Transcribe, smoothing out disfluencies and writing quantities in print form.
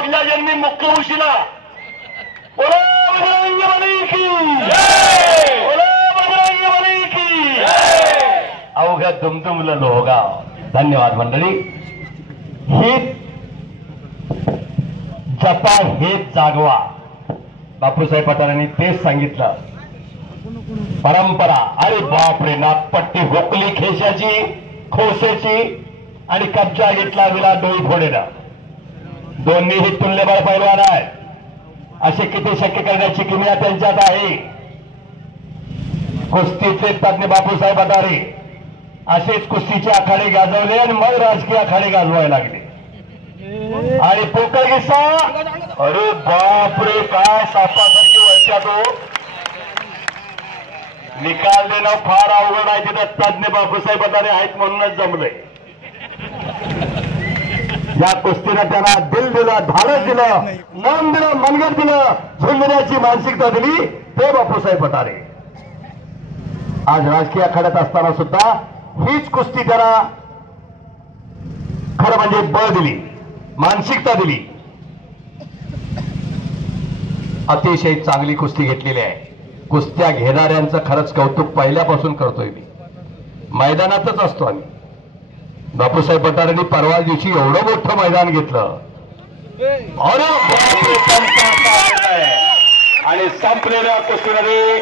पुढल्या जन्मी मुख्य उशिला बोला बजरंग बली की जय, बोला बजरंग बली की जय. अवघ्या दुमदुमलं लोहगाव. धन्यवाद मंडळी. हे जपा हेच जागवा. बापूसाहेब पठारांनी तेच सांगितलं. परंपरा. अरे बापरे, नागपट्टी हुकली खेशाची खोसेची आणि कब्जा घेतला विला डोई फोडेला. दोन्हीही तुल्यबळ पैलवान आहे. असे किती शक्य करण्याची किमया त्यांच्यात आहे. कुस्तीचे तज्ञ बापूसाहेब पठारे असेच कुस्तीचे आखाडे गाजवले आणि मग राजकीय आखाडे गाजवायला लागले. आणि पोकर किस्सा, अरे बापरे, काय सापासारखी व्हायच्या तो. निकाल देणं फार अवघड आहे. तिथं तज्ञ बापूसाहेब पठारे आहेत म्हणूनच जमलंय. या कुस्तीनं त्यांना दिल दिलं, धाडस दिलं, मन दिलं, मनगट दिलं, झुंजण्याची मानसिकता दिली ते बापूसाहेब पठारे. आज राजकीय आखाड्यात असताना सुद्धा हीच कुस्ती त्यांना खरं म्हणजे बळ दिली, मानसिकता दिली. अतिशय चांगली कुस्ती घेतलेली आहे. कुस्त्या घेणाऱ्यांचं खरंच कौतुक पहिल्यापासून करतोय मी. मैदानातच असतो आम्ही. बापूसाहेब पठारेंनी परवा दिवशी एवढं मोठं मैदान घेतलं. अरे आणि संपलेल्या कुस्तीमध्ये